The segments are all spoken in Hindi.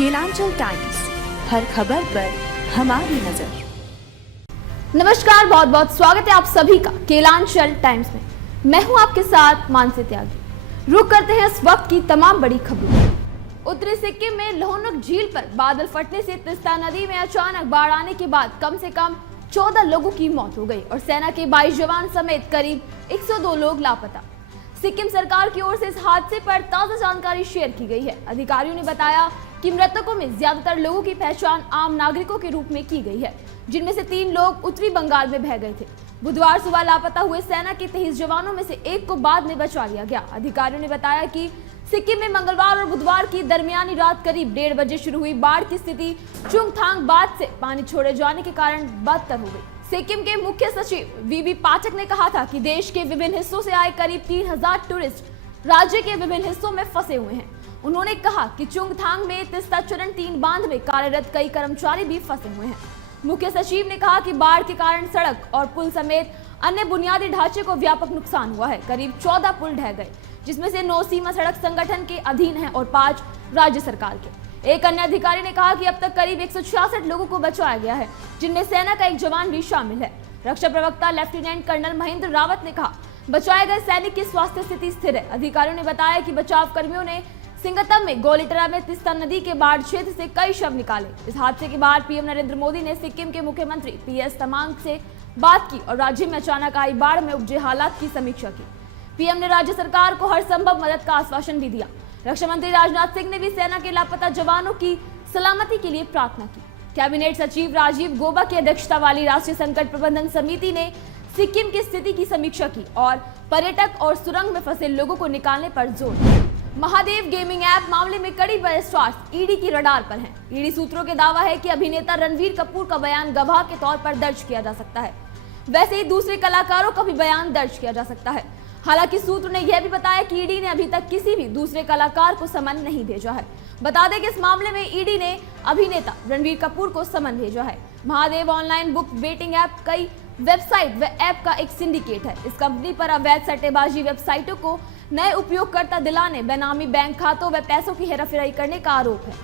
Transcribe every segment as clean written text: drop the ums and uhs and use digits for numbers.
केलांचल टाइम्स, हर खबर पर हमारी नजर। नमस्कार, बहुत बहुत स्वागत है आप सभी का केलांचल टाइम्स में। मैं हूं आपके साथ मानसी त्यागी। रुक करते हैं इस वक्त की तमाम बड़ी खबरों। उत्तरी सिक्किम में लोहनुक झील पर बादल फटने से तीस्ता नदी में अचानक बाढ़ आने के बाद कम से कम 14 लोगों की मौत हो गई और सेना के 22 जवान समेत करीब 102 लोग लापता। सिक्किम सरकार की ओर से इस हादसे पर ताजा जानकारी शेयर की गई है। अधिकारियों ने बताया कि मृतकों में ज्यादातर लोगों की पहचान आम नागरिकों के रूप में की गई है, जिनमें से 3 लोग उत्तरी बंगाल में बह गए थे। बुधवार सुबह लापता हुए सेना के 23 जवानों में से एक को बाद में बचा लिया गया। अधिकारियों ने बताया कि सिक्किम में मंगलवार और बुधवार की दरमियानी रात करीब 1:30 बजे शुरू हुई बाढ़ की स्थिति चुंगथांग बांध से पानी छोड़े जाने के कारण बदतर हो गई। सिक्किम के मुख्य सचिव वीबी पाठक ने कहा था कि देश के विभिन्न हिस्सों से आए करीब 3000 टूरिस्ट राज्य के विभिन्न हिस्सों में फंसे हुए हैं। उन्होंने कहा कि चुंगथांग में तीस्ता चरण 3 बांध में कार्यरत कई कर्मचारी भी फंसे हुए हैं। मुख्य सचिव ने कहा कि बाढ़ के कारण सड़क और पुल समेत अन्य बुनियादी ढांचे को व्यापक नुकसान हुआ है। करीब 14 पुल ढह गए, जिसमें से 9 सीमा सड़क संगठन के अधीन हैं और 5 राज्य सरकार के। एक अन्य अधिकारी ने कहा कि अब तक करीब 166 लोगों को बचाया गया है, जिनमें सेना का एक जवान भी शामिल है। रक्षा प्रवक्ता लेफ्टिनेंट कर्नल महेंद्र रावत ने कहा, बचाए गए सैनिक की स्वास्थ्य स्थिति स्थिर है। अधिकारियों ने बताया कि बचाव कर्मियों ने सिंगतम में गोलिटरा में तीस्ता नदी के बाढ़ क्षेत्र से कई शव निकाले। इस हादसे के बाद पीएम नरेंद्र मोदी ने सिक्किम के मुख्यमंत्री पीएस तमांग से बात की और राज्य में अचानक आई बाढ़ में उपजे हालात की समीक्षा की। पीएम ने राज्य सरकार को हर संभव मदद का आश्वासन भी दिया। रक्षा मंत्री राजनाथ सिंह ने भी सेना के लापता जवानों की सलामती के लिए प्रार्थना की। कैबिनेट सचिव राजीव गौबा की अध्यक्षता वाली राष्ट्रीय संकट प्रबंधन समिति ने सिक्किम की स्थिति की समीक्षा की और पर्यटक और सुरंग में फंसे लोगों को निकालने पर जोर दिया। महादेव गेमिंग ऐप मामले में कड़ी बयानबाज ईडी की रडार पर हैं। ईडी सूत्रों के दावा है कि अभिनेता रणवीर कपूर का बयान गवाह के तौर पर दर्ज किया जा सकता है। वैसे ही दूसरे कलाकारों का भी बयान दर्ज किया जा सकता है। हालांकि सूत्र ने यह भी बताया कि ईडी ने अभी तक किसी भी दूसरे कलाकार को समन नहीं भेजा है। बता दें कि इस मामले में ईडी ने अभिनेता रणवीर कपूर को समन भेजा है। Mahadev online book betting app कई वेबसाइट व ऐप का एक सिंडिकेट है। इस कंपनी पर अवैध सट्टेबाजी वेबसाइटों को नए उपयोगकर्ता दिलाने, बेनामी बैंक खातों व पैसों की हेराफेरी करने का आरोप है।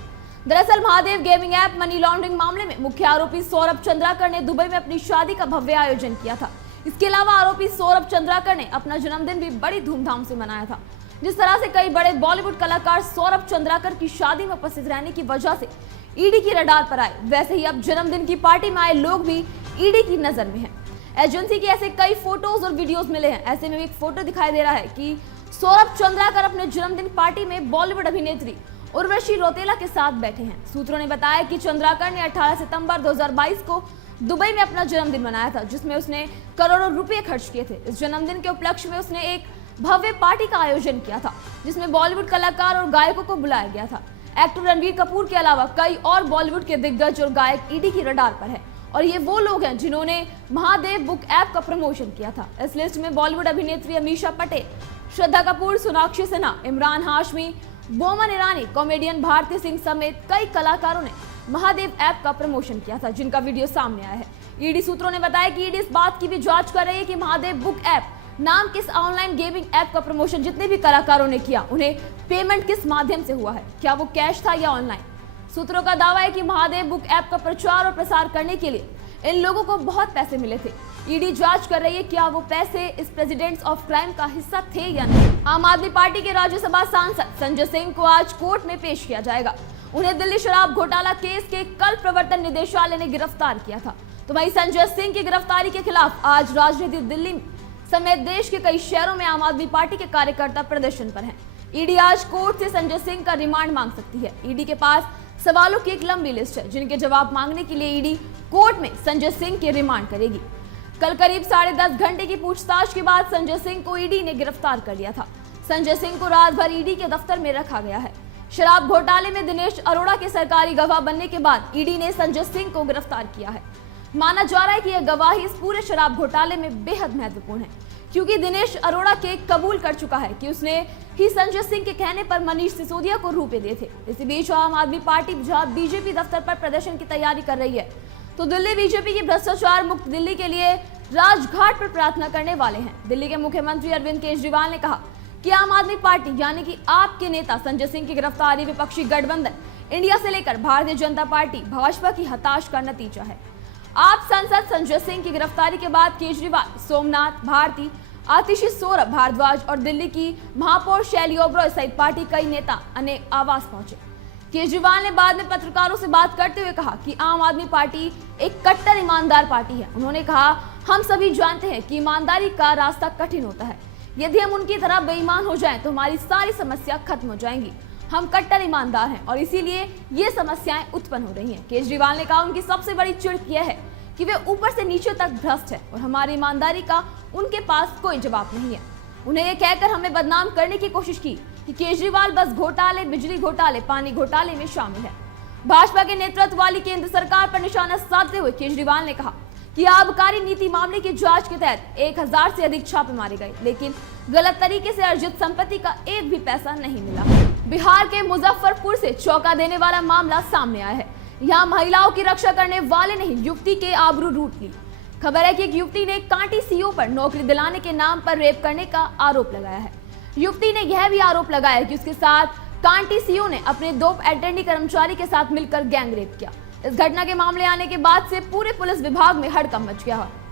दरअसल Mahadev gaming app money laundering मामले में मुख्य आरोपी सौरभ चंद्राकर ने दुबई में अपनी शादी का भव्य आयोजन किया था। इसके अलावा आरोपी सौरभ चंद्राकर ने अपना जन्मदिन भी बड़ी धूमधाम से मनाया था। जिस तरह से कई बड़े बॉलीवुड कलाकार सौरभ चंद्राकर की शादी में उपस्थित रहने की वजह से ईडी की रडार पर आए, वैसे ही अब जन्मदिन की पार्टी में आए लोग भी ईडी की नजर में हैं। एजेंसी के ऐसे कई फोटोज और वीडियोस मिले हैं। ऐसे में भी एक फोटो दिखाई दे रहा है कि सौरभ चंद्राकर अपने जन्मदिन पार्टी में बॉलीवुड अभिनेत्री उर्वशी रौतेला के साथ बैठे हैं। सूत्रों ने बताया कि चंद्राकर ने 18 सितंबर 2022 को दुबई में अपना जन्मदिन मनाया था, जिसमें उसने करोड़ों रुपए खर्च किए थे। इस जन्मदिन के उपलक्ष्य में उसने एक भव्य पार्टी का आयोजन किया था, जिसमें बॉलीवुड कलाकार और गायकों को बुलाया गया था। एक्टर रणवीर कपूर के अलावा कई और बॉलीवुड के दिग्गज और गायक ईडी की रडार पर है और ये वो लोग हैं जिन्होंने महादेव बुक ऐप का प्रमोशन किया था। इस लिस्ट में बॉलीवुड अभिनेत्री अमीषा पटेल, श्रद्धा कपूर, सोनाक्षी सिन्हा, इमरान हाशमी, बोमन ईरानी, कॉमेडियन भारती सिंह समेत कई कलाकारों ने महादेव ऐप का प्रमोशन किया था, जिनका वीडियो सामने आया है। ईडी सूत्रों ने बताया कि ईडी इस बात की भी जांच कर रही है कि महादेव बुक ऐप नाम किस ऑनलाइन गेमिंग ऐप का प्रमोशन जितने भी कलाकारों ने किया, उन्हें पेमेंट किस माध्यम से हुआ है, क्या वो कैश था या ऑनलाइन। सूत्रों का दावा है कि महादेव बुक ऐप का प्रचार और प्रसार करने के लिए इन लोगों को बहुत पैसे मिले थे। ईडी जांच कर रही है क्या वो पैसे इस प्रेसिडेंट्स ऑफ क्राइम का हिस्सा थे या नहीं। आम आदमी पार्टी के राज्यसभा सांसद संजय सिंह को आज कोर्ट में पेश किया जाएगा। उन्हें दिल्ली शराब घोटाला केस के कल प्रवर्तन निदेशालय ने गिरफ्तार किया था। तो वहीं संजय सिंह की गिरफ्तारी के खिलाफ आज राजनीति दिल्ली समेत देश के कई शहरों में आम आदमी पार्टी के कार्यकर्ता प्रदर्शन पर हैं। ईडी आज कोर्ट से संजय सिंह का रिमांड मांग सकती है। ईडी के पास सवालों की एक लंबी लिस्ट है, जिनके जवाब मांगने के लिए ईडी कोर्ट में संजय सिंह के रिमांड करेगी। कल करीब 10.5 घंटे की पूछताछ के बाद संजय सिंह को ईडी ने गिरफ्तार कर लिया था। संजय सिंह को रात भर ईडी के दफ्तर में रखा गया है। शराब घोटाले में दिनेश अरोड़ा के सरकारी गवाह बनने के बाद ईडी ने संजय सिंह को गिरफ्तार किया है। माना जा रहा है कि यह गवाही इस पूरे शराब घोटाले में बेहद महत्वपूर्ण है, क्योंकि दिनेश अरोड़ा के कबूल कर चुका है कि उसने ही संजय सिंह के कहने पर मनीष सिसोदिया को रुपए दिए थे। इसी बीच आम आदमी पार्टी जहां बीजेपी दफ्तर पर प्रदर्शन की तैयारी कर रही है, तो दिल्ली बीजेपी की भ्रष्टाचार मुक्त दिल्ली के लिए राजघाट पर प्रार्थना करने वाले हैं। दिल्ली के मुख्यमंत्री अरविंद केजरीवाल ने कहा कि आम आदमी पार्टी यानी कि आपके नेता संजय सिंह की गिरफ्तारी विपक्षी गठबंधन इंडिया से लेकर भारतीय जनता पार्टी भाजपा की हताश का नतीजा है। आप सांसद संजय सिंह की गिरफ्तारी के बाद केजरीवाल, सोमनाथ भारती, आतिशी सौरभ भारद्वाज और दिल्ली की महापौर शैली ओबरॉय सहित पार्टी कई नेता अनेक आवास पहुंचे। केजरीवाल ने बाद में पत्रकारों से बात करते हुए कहा कि आम आदमी पार्टी एक कट्टर ईमानदार पार्टी है। उन्होंने कहा, हम सभी जानते हैं कि ईमानदारी का रास्ता कठिन होता है। यदि हम उनकी तरह बेईमान हो जाएं तो हमारी सारी समस्या खत्म हो जाएंगी। हम कट्टर ईमानदार हैं और इसीलिए ये समस्याएं उत्पन्न हो रही हैं। केजरीवाल ने कहा, उनकी सबसे बड़ी चिढ़ यह है कि वे ऊपर से नीचे तक भ्रष्ट है और हमारी ईमानदारी का उनके पास कोई जवाब नहीं है। उन्हें यह कहकर हमें बदनाम करने की कोशिश की कि केजरीवाल बस घोटाले, बिजली घोटाले, पानी घोटाले में शामिल है। भाजपा के नेतृत्व वाली केंद्र सरकार पर निशाना साधते हुए केजरीवाल ने कहा कि आबकारी नीति मामले की जांच के तहत 1000 से अधिक छापे मारे गए, लेकिन गलत तरीके से अर्जित संपत्ति का एक भी पैसा नहीं मिला। बिहार के मुजफ्फरपुर से चौंका देने वाला मामला सामने आया है। यहाँ महिलाओं की रक्षा करने वाले ने युवती के आबरू लूट ली। खबर है कि एक युवती ने कांटी सीओ पर नौकरी दिलाने के नाम पर रेप करने का आरोप लगाया है। युवती ने यह भी आरोप लगाया कि उसके साथ कांटी सीओ ने अपने 2 अटेंडी कर्मचारी के साथ मिलकर गैंग रेप किया। इस घटना के मामले आने के बाद से पूरे पुलिस विभाग में हड़कंप मच गया है।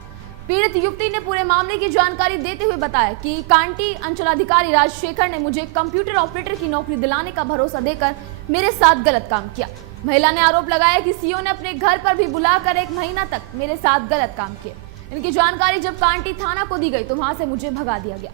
पीड़ित युवती ने पूरे मामले की जानकारी देते हुए बताया कि कांटी अंचलाधिकारी राजशेखर ने मुझे कंप्यूटर ऑपरेटर की नौकरी दिलाने का भरोसा देकर मेरे साथ गलत काम किया। महिला ने आरोप लगाया कि सीओ ने अपने घर पर भी बुलाकर 1 महीना तक मेरे साथ गलत काम किए। इनकी जानकारी जब कांटी थाना को दी गई तो वहां से मुझे भगा दिया गया।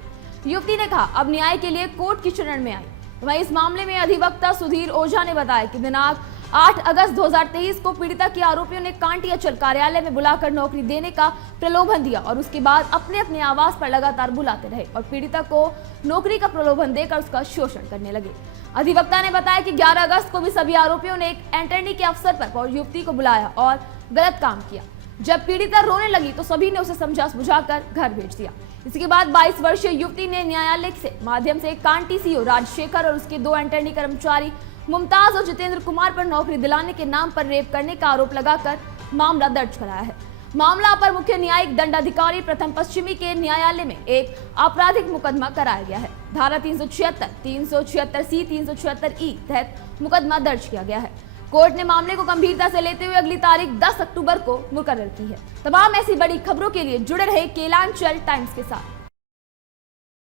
युवती ने कहा, अब न्याय के लिए कोर्ट की शरण में आई। वहीं इस मामले में अधिवक्ता सुधीर ओझा ने बताया कि दिनांक 8 अगस्त 2023 को पीड़िता के आरोपियों ने कांटी अंचल कार्यालय में बुलाकर नौकरी देने का प्रलोभन दिया और उसके बाद अपने अपने आवास पर लगातार बुलाते रहे और पीड़िता को नौकरी का प्रलोभन देकर उसका शोषण करने लगे। अधिवक्ता ने बताया कि 11 अगस्त को भी सभी आरोपियों ने एक अटॉर्नी के अवसर पर युवती को बुलाया और गलत काम किया। जब पीड़िता रोने लगी तो सभी ने उसे समझा बुझाकर घर भेज दिया। इसके बाद 22 वर्षीय युवती ने न्यायालय से माध्यम से कांटी सीओ राजशेखर और उसके 2 अटॉर्नी कर्मचारी मुमताज और जितेंद्र कुमार पर नौकरी दिलाने के नाम पर रेप करने का आरोप लगाकर मामला दर्ज कराया है। मामला अपर मुख्य न्यायिक दंडाधिकारी प्रथम पश्चिमी के न्यायालय में एक आपराधिक मुकदमा कराया गया है। धारा 376, 376C, 376E तहत मुकदमा दर्ज किया गया है। कोर्ट ने मामले को गंभीरता से लेते हुए अगली तारीख 10 अक्टूबर को मुकर्रर की है। तमाम ऐसी बड़ी खबरों के लिए जुड़े रहे केलांचल टाइम्स के साथ।